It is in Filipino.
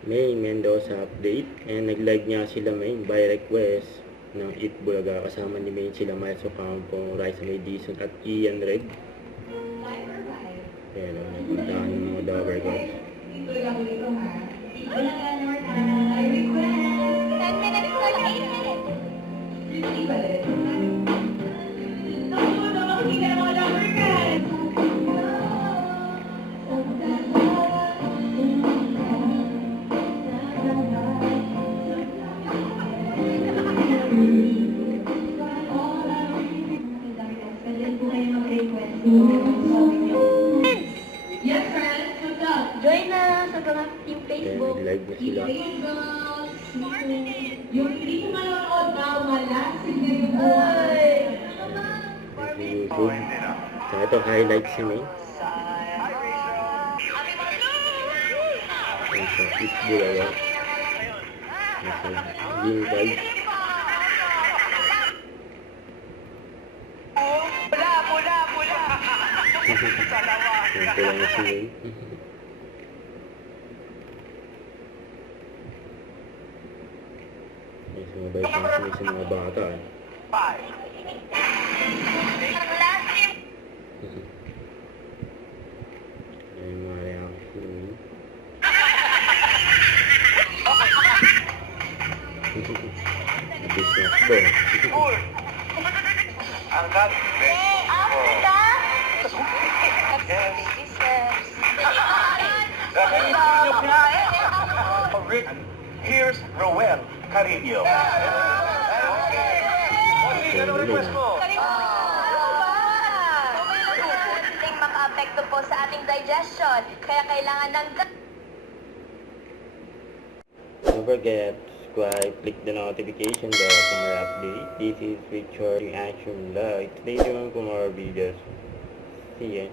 May Mendoza update. And nag-live nga sila May by request ng Eat Bulaga. Kasama ni May sila Miles Ocampo, Raisa May Dizon at Ian Red. Pero nagpuntahan ng mga Dover Gods. 10 minutes na lang, 8 minutes. Yes, friends, what's up? Join na sa mga team Kaya Facebook. nag-live na sila. Yung hindi ko manonood na malasig na yung Ay! Sa YouTube. So ito, highlights ni May. Ayan sa Eat Bulaga. Nasa Game 5. Ayan ko lang na si May. Ayan, sumabay pa si May sa mga bata. Ayan yung mga reaction ni May. Business ba? Angkat. Baby steps. Here's Roel Carino. Ano request mo? Ting maka-apekto po sa ating digestion, kaya kailangan ng Don't forget to subscribe, click the notification bell for more updates. This is Victor Reaction Vlog. Stay tuned for more videos. See ya.